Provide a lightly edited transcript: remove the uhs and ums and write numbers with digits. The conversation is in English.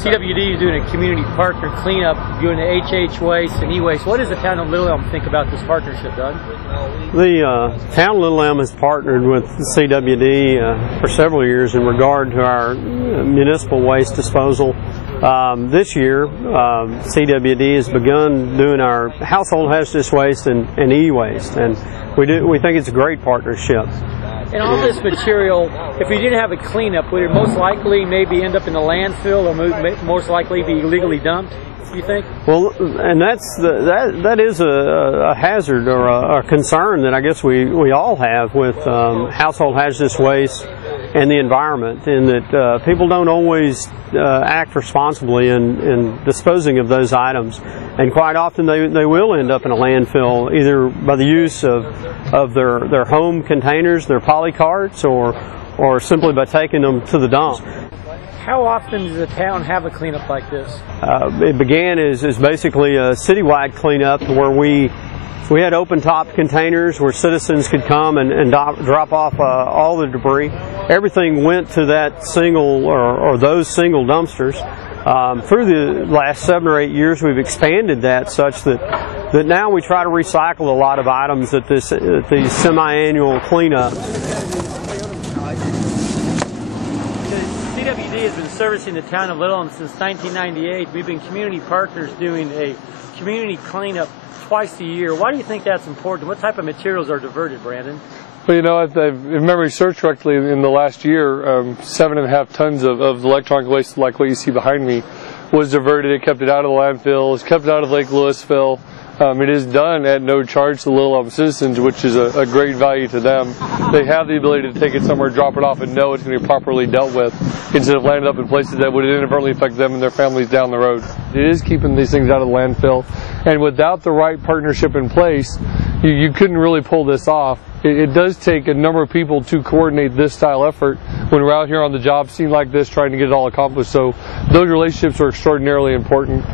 CWD is doing a community partner cleanup, doing the HH waste and e-waste. What does the town of Little Elm think about this partnership, Doug? The town of Little Elm has partnered with CWD for several years in regard to our municipal waste disposal. This year, CWD has begun doing our household hazardous waste and e-waste, and we think it's a great partnership. And all this material, if we didn't have a cleanup, would it most likely maybe end up in the landfill or most likely be illegally dumped, you think? Well, and that is a hazard or a concern that I guess we all have with household hazardous waste and the environment, in that people don't always act responsibly in disposing of those items, and quite often they will end up in a landfill, either by the use of their home containers, their poly carts, or simply by taking them to the dump. How often does the town have a cleanup like this? It began as basically a citywide cleanup where we had open top containers where citizens could come and drop off all the debris. Everything went to that single or those single dumpsters. Through the last 7 or 8 years, we've expanded that such that now we try to recycle a lot of items at these semi-annual cleanups. CWD has been servicing the town of Little Elm since 1998. We've been community partners doing a community cleanup twice a year. Why do you think that's important? What type of materials are diverted, Brandon? Well, you know, if memory serves correctly, in the last year, 7.5 tons of electronic waste, like what you see behind me, was diverted. It kept it out of the landfill. It's kept it out of Lake Louisville. It is done at no charge to Little Elm citizens, which is a great value to them. They have the ability to take it somewhere, drop it off, and know it's going to be properly dealt with, instead of landing up in places that would inadvertently affect them and their families down the road. It is keeping these things out of the landfill, and without the right partnership in place, you couldn't really pull this off. It does take a number of people to coordinate this style effort when we're out here on the job scene like this trying to get it all accomplished. So those relationships are extraordinarily important.